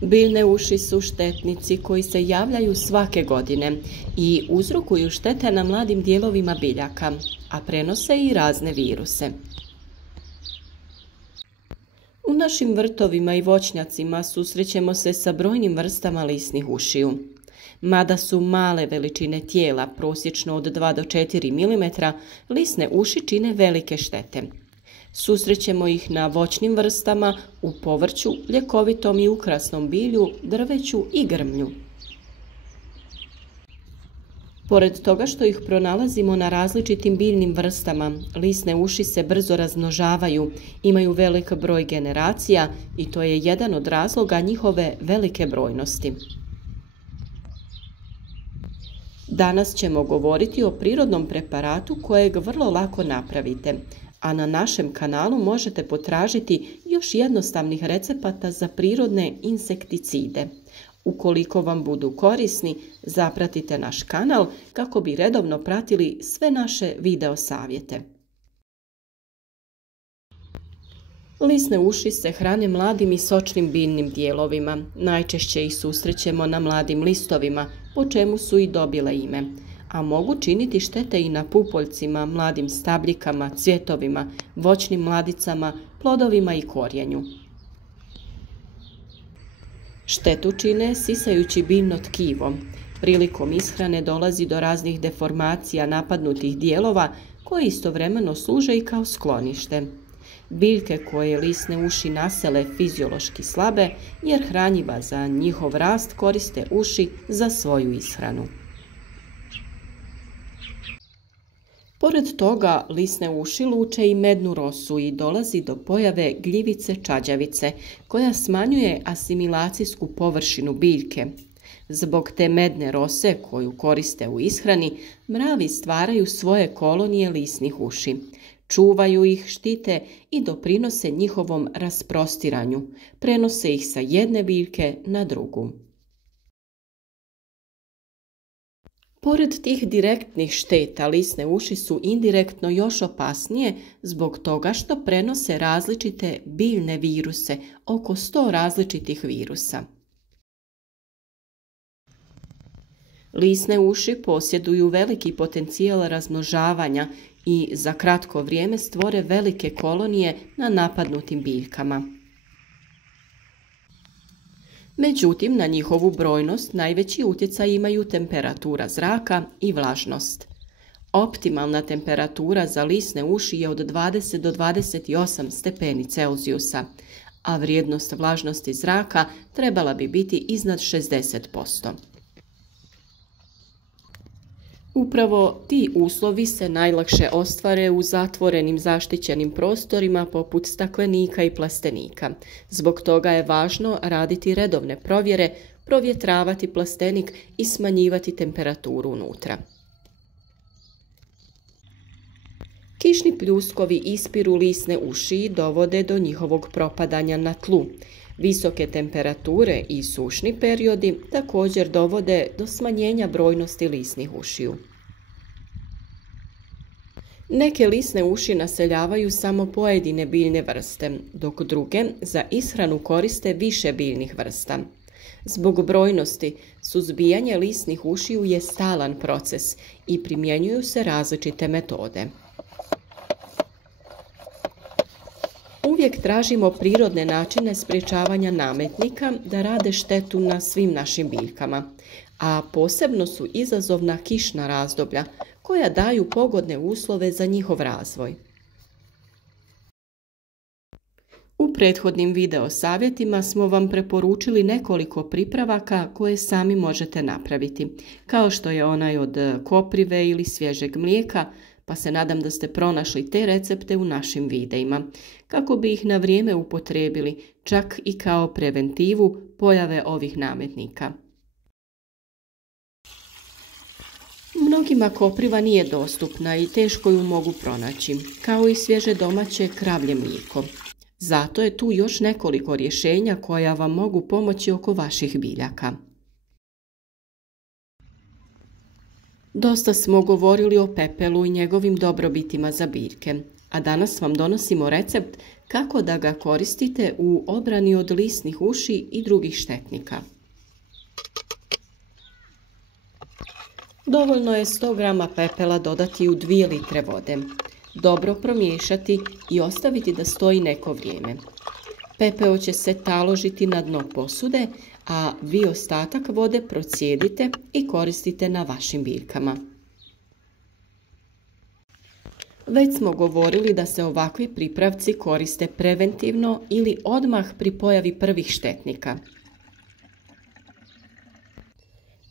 Biljne uši su štetnici koji se javljaju svake godine i uzrokuju štete na mladim dijelovima biljaka, a prenose i razne viruse. U našim vrtovima i voćnjacima susrećemo se sa brojnim vrstama lisnih ušiju. Mada su male veličine tijela, prosječno od 2 do 4 mm, lisne uši čine velike štete. Susrećemo ih na voćnim vrstama, u povrću, ljekovitom i ukrasnom bilju, drveću i grmlju. Pored toga što ih pronalazimo na različitim biljnim vrstama, lisne uši se brzo razmnožavaju, imaju velik broj generacija i to je jedan od razloga njihove velike brojnosti. Danas ćemo govoriti o prirodnom preparatu kojeg vrlo lako napravite, a na našem kanalu možete potražiti još jednostavnih recepata za prirodne insekticide. Ukoliko vam budu korisni, zapratite naš kanal kako bi redovno pratili sve naše video savjete. Lisne uši se hrane mladim i sočnim biljnim dijelovima. Najčešće ih susrećemo na mladim listovima, po čemu su i dobile ime, a mogu činiti štete i na pupoljcima, mladim stabljikama, cvjetovima, voćnim mladicama, plodovima i korijenju. Štetu čine sisajući biljno tkivo. Prilikom ishrane dolazi do raznih deformacija napadnutih dijelova koje istovremeno služe i kao sklonište. Biljke koje lisne uši nasele fiziološki slabe jer hranjiva za njihov rast koriste uši za svoju ishranu. Pored toga, lisne uši luče i mednu rosu i dolazi do pojave gljivice čađavice, koja smanjuje asimilacijsku površinu biljke. Zbog te medne rose koju koriste u ishrani, mravi stvaraju svoje kolonije lisnih uši. Čuvaju ih, štite i doprinose njihovom rasprostiranju, prenose ih sa jedne biljke na drugu. Pored tih direktnih šteta, lisne uši su indirektno još opasnije zbog toga što prenose različite biljne viruse, oko 100 različitih virusa. Lisne uši posjeduju veliki potencijal razmnožavanja i za kratko vrijeme stvore velike kolonije na napadnutim biljkama. Međutim, na njihovu brojnost najveći utjecaj imaju temperatura zraka i vlažnost. Optimalna temperatura za lisne uši je od 20 do 28 stepeni Celzijusa, a vrijednost vlažnosti zraka trebala bi biti iznad 60%. Upravo ti uslovi se najlakše ostvare u zatvorenim zaštićenim prostorima poput staklenika i plastenika. Zbog toga je važno raditi redovne provjere, provjetravati plastenik i smanjivati temperaturu unutra. Kišni pljuskovi ispiru lisne uši i dovode do njihovog propadanja na tlu. Visoke temperature i sušni periodi također dovode do smanjenja brojnosti lisnih ušiju. Neke lisne uši naseljavaju samo pojedine biljne vrste, dok druge za ishranu koriste više biljnih vrsta. Zbog brojnosti, suzbijanje lisnih ušiju je stalan proces i primjenjuju se različite metode. Uvijek tražimo prirodne načine sprječavanja nametnika da rade štetu na svim našim biljkama, a posebno su izazovna kišna razdoblja koja daju pogodne uslove za njihov razvoj. U prethodnim video savjetima smo vam preporučili nekoliko pripravaka koje sami možete napraviti, kao što je onaj od koprive ili svježeg mlijeka, pa se nadam da ste pronašli te recepte u našim videima, kako bi ih na vrijeme upotrijebili, čak i kao preventivu pojave ovih nametnika. Mnogima kopriva nije dostupna i teško ju mogu pronaći, kao i svježe domaće kravlje mlijeko. Zato je tu još nekoliko rješenja koja vam mogu pomoći oko vaših biljaka. Dosta smo govorili o pepelu i njegovim dobrobitima za biljke, a danas vam donosimo recept kako da ga koristite u obrani od lisnih uši i drugih štetnika. Dovoljno je 100 g pepela dodati u 2 litre vode. Dobro promiješati i ostaviti da stoji neko vrijeme. Pepeo će se taložiti na dno posude, a vi ostatak vode procijedite i koristite na vašim biljkama. Već smo govorili da se ovakvi pripravci koriste preventivno ili odmah pri pojavi prvih štetnika.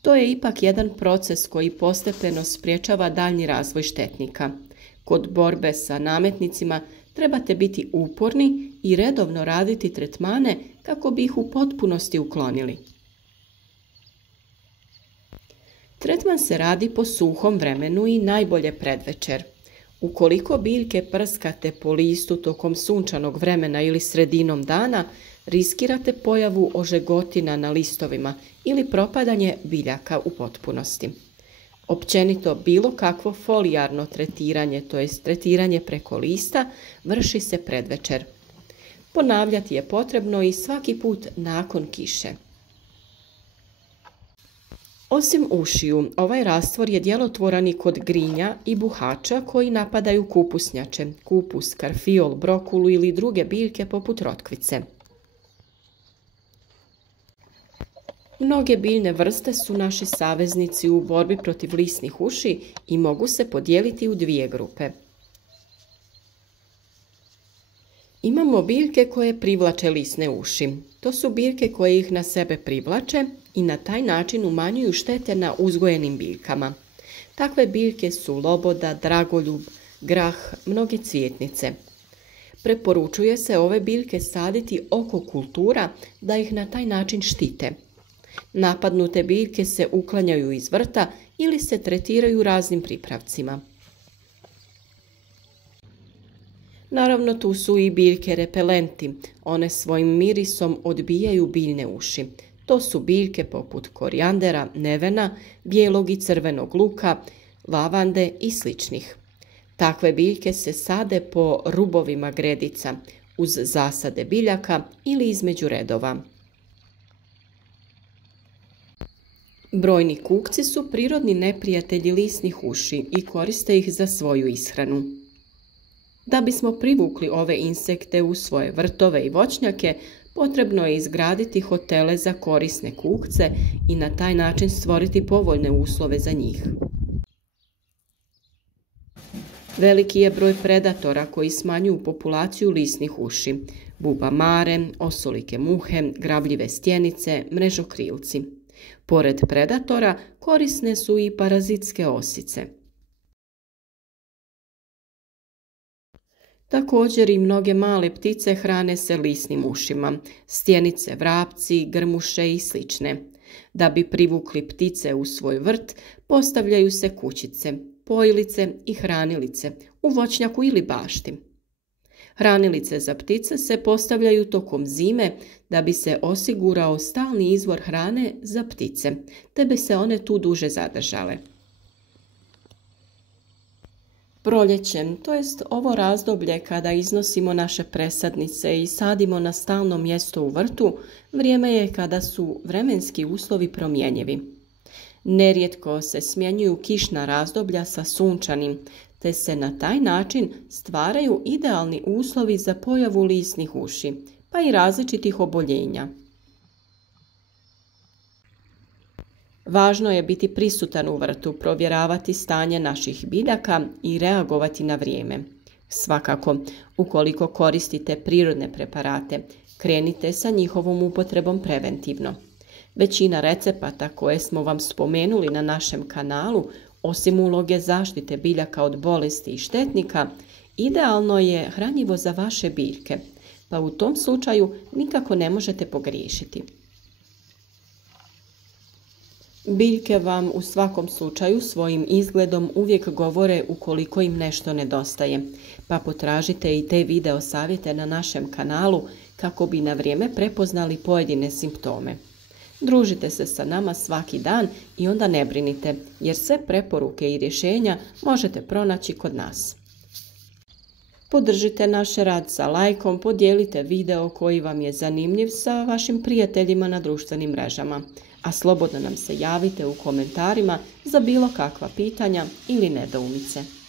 To je ipak jedan proces koji postepeno sprječava daljnji razvoj štetnika. Kod borbe sa nametnicima trebate biti uporni i redovno raditi tretmane kako bi ih u potpunosti uklonili. Tretman se radi po suhom vremenu i najbolje predvečer. Ukoliko biljke prskate po listu tokom sunčanog vremena ili sredinom dana, riskirate pojavu ožegotina na listovima ili propadanje biljaka u potpunosti. Općenito bilo kakvo folijarno tretiranje, to jest tretiranje preko lista, vrši se predvečer. Ponavljati je potrebno i svaki put nakon kiše. Osim ušiju, ovaj rastvor je djelotvoran i kod grinja i buhača koji napadaju kupusnjače, kupus, karfiol, brokulu ili druge biljke poput rotkvice. Mnoge biljne vrste su naši saveznici u borbi protiv lisnih uši i mogu se podijeliti u 2 grupe. Imamo biljke koje privlače lisne uši. To su biljke koje ih na sebe privlače i na taj način umanjuju štete na uzgojenim biljkama. Takve biljke su loboda, dragoljub, grah, mnoge cvjetnice. Preporučuje se ove biljke saditi oko kultura da ih na taj način štite. Napadnute biljke se uklanjaju iz vrta ili se tretiraju raznim pripravcima. Naravno, tu su i biljke repelenti. One svojim mirisom odbijaju biljne uši. To su biljke poput korijandera, nevena, bijelog i crvenog luka, lavande i sličnih. Takve biljke se sade po rubovima gredica, uz zasade biljaka ili između redova. Brojni kukci su prirodni neprijatelji lisnih uši i koriste ih za svoju ishranu. Da bismo privukli ove insekte u svoje vrtove i voćnjake, potrebno je izgraditi hotele za korisne kukce i na taj način stvoriti povoljne uslove za njih. Veliki je broj predatora koji smanjuju populaciju lisnih uši: bubamare, osolike muhe, grabljive stjenice, mrežokrilci. Pored predatora korisne su i parazitske osice. Također i mnoge male ptice hrane se lisnim ušima, stjenice, vrapci, grmuše i slične. Da bi privukli ptice u svoj vrt, postavljaju se kućice, pojilice i hranilice u voćnjaku ili bašti. Hranilice za ptice se postavljaju tokom zime da bi se osigurao stalni izvor hrane za ptice, te bi se one tu duže zadržale. Proljećem, to jest ovo razdoblje kada iznosimo naše presadnice i sadimo na stalno mjesto u vrtu, vrijeme je kada su vremenski uslovi promjenjivi. Nerijetko se smjenjuju kišna razdoblja sa sunčanim, te se na taj način stvaraju idealni uslovi za pojavu lisnih uši, pa i različitih oboljenja. Važno je biti prisutan u vrtu, provjeravati stanje naših biljaka i reagovati na vrijeme. Svakako, ukoliko koristite prirodne preparate, krenite sa njihovom upotrebom preventivno. Većina recepata koje smo vam spomenuli na našem kanalu, osim uloge zaštite biljaka od bolesti i štetnika, idealno je hranjivo za vaše biljke, pa u tom slučaju nikako ne možete pogriješiti. Biljke vam u svakom slučaju svojim izgledom uvijek govore ukoliko im nešto nedostaje, pa potražite i te video savjete na našem kanalu kako bi na vrijeme prepoznali pojedine simptome. Družite se sa nama svaki dan i onda ne brinite, jer sve preporuke i rješenja možete pronaći kod nas. Podržite naš rad sa lajkom, podijelite video koji vam je zanimljiv sa vašim prijateljima na društvenim mrežama, a slobodno nam se javite u komentarima za bilo kakva pitanja ili nedoumice.